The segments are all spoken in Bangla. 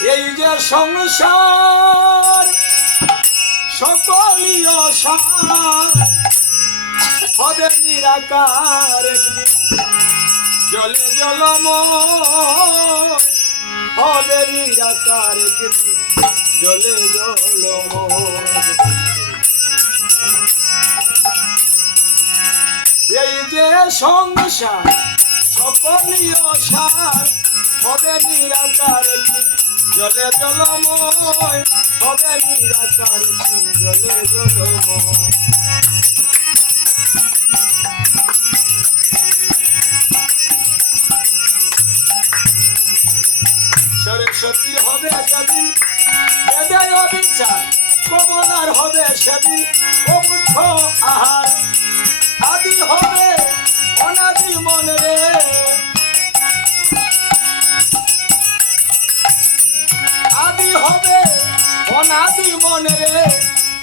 এই যে সংসার সকলই অসার হবে নিরাকার একদিন জলে জলময় হবে নিরাকার একদিন জলে জলময়। এই যে সংসার সকলই অসার হবে নিরাকার একদিন জলে জলময় হবে নিরাকার একদিন জলে জলময়। সরস্বতীর হবে সেদিন বেদে অবিচার কমলার হবে সেদিন অমুখ্য আহার আদি হবে অনাদি মনে রে আদি হবে অনাদি মনে রে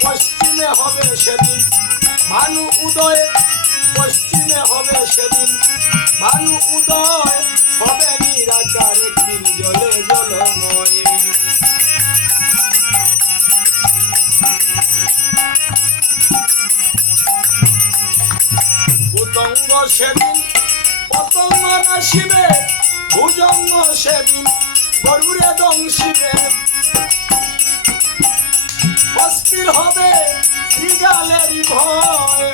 পশ্চিমে হবে সেদিন ভানু উদয় পশ্চিমে হবে সেদিন ভানু উদয় হবে নিরাকার একদিন জলে জলময়। পতঙ্গ সেদিন পতঙ্গ নাশিবে ভুজঙ্গ সেদিন গরুরে দংশিবে অস্থির হবে শ্রীগালেরই ভয়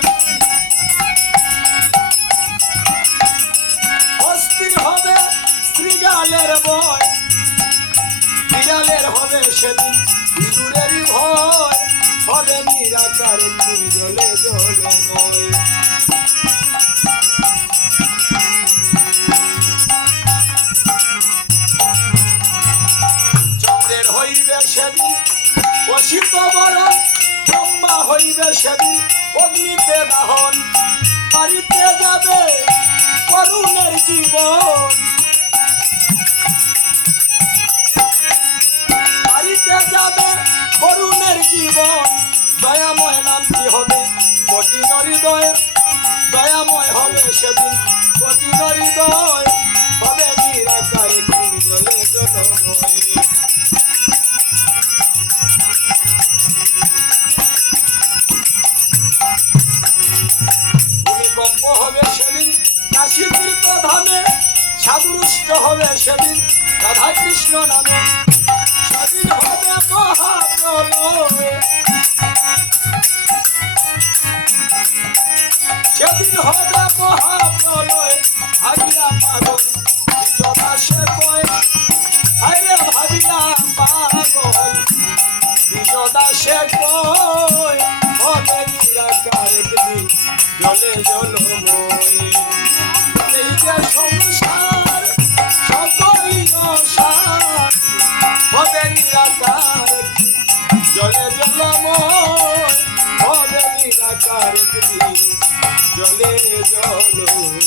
অস্থির হবে শ্রীগালের ভয় বিড়ালের হবে সেদিন ইঁদুরেরই ভয় হবে নিরাকার একদিন জলে জলময়। চন্দ্রের হইবে সেদিন অসিত বরণ ব্রহ্মা হইবে সেদিন অগ্নিতে দাহন বাড়িতে যাবে করুণের জীবন বাড়িতে যাবে করুণের জীবন দয়াময় নামটি হবে কঠিন হৃদয় দয়াময় হবে সেদিন কঠিন হৃদয় হবে নিরাকার একদিন জলে জলময়। ভূমিকম্প হবে সেদিন কাশী তীর্থ ধামে সাধুষ্ট হবে সেদিন রাধা কৃষ্ণ নামে সেদিন হবে মহাপ্রলয় সেদিন হবে মহাপ্রলয় ভাবিয়া পাগল বিজদাসে কয় আরে ভাবিয়া পাগল বিজদাসে কয় হবে নিরাকার একদিন জলে জলময়। এই যে সংসার সকলই অসার হবে নিরাকার একদিন জলে জলময় হবে নিরাকার একদিন জলে জলময়।